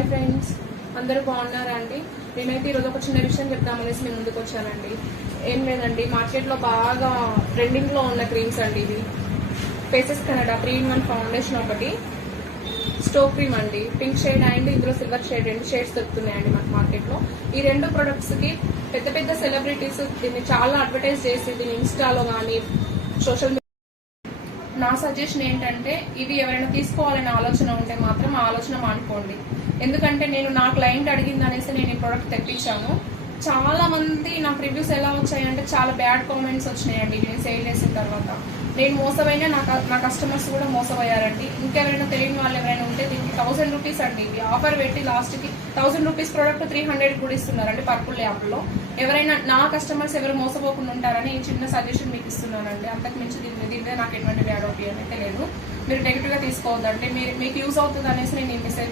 Hi friends, అందరూ బాగున్నారా అండి? నేనైతే ఈరోజు ఒక చిన్న విషయం చెప్తామనేసి నేను ముందుకు వచ్చానండి. ఏం లేదండి, మార్కెట్లో బాగా ట్రెండింగ్లో ఉన్న క్రీమ్స్ అండి. ఇవి ఫేసెస్ కెనడా 3-in-1 ఫౌండేషన్ ఒకటి, స్టో క్రీమ్ అండి. పింక్ షేడ్ అండ్ ఇందులో సిల్వర్ షేడ్, 2 షేడ్స్ దొరుకుతున్నాయండి మనకు మార్కెట్లో. ఈ 2 ప్రొడక్ట్స్ కి పెద్ద పెద్ద సెలబ్రిటీస్ దీన్ని చాలా అడ్వర్టైజ్ చేసి దీన్ని ఇన్స్టాలో కానీ సోషల్ మీడియా. నా సజెషన్ ఏంటంటే, ఇవి ఎవరైనా తీసుకోవాలనే ఆలోచన ఉంటే మాత్రం ఆ ఆలోచన మానుకోండి. ఎందుకంటే నేను నా క్లయింట్ అడిగింది అనేసి నేను ఈ ప్రోడక్ట్ తెప్పించాను. చాలా మంది నాకు రివ్యూస్ ఎలా వచ్చాయంటే చాలా బ్యాడ్ కామెంట్స్ వచ్చినాయండి నేను సేల్ చేసిన తర్వాత. నేను మోసపోయినా నా కస్టమర్స్ కూడా మోసపోయారండి. ఇంకెవరైనా తెలియని వాళ్ళు ఎవరైనా ఉంటే దీనికి 1000 రూపీస్ అండి. ఇది ఆఫర్ పెట్టి లాస్ట్కి 1000 రూపీస్ ప్రోడక్ట్ 300 కూడా ఇస్తున్నారండి పర్పుల్ యాప్లో. ఎవరైనా నా కస్టమర్స్ ఎవరు మోసపోకుండా ఉంటారని ఈ చిన్న సజెషన్ మీకు ఇస్తున్నానండి. అంతకు మించి దీని నాకు ఎటువంటి బ్యాడ్ ఒపీనియన్ అయితే లేదు. మీరు నెగిటివ్గా తీసుకోవద్దండి. మీకు యూజ్ అవుతుంది అనేసి నేను ఈ మెసేజ్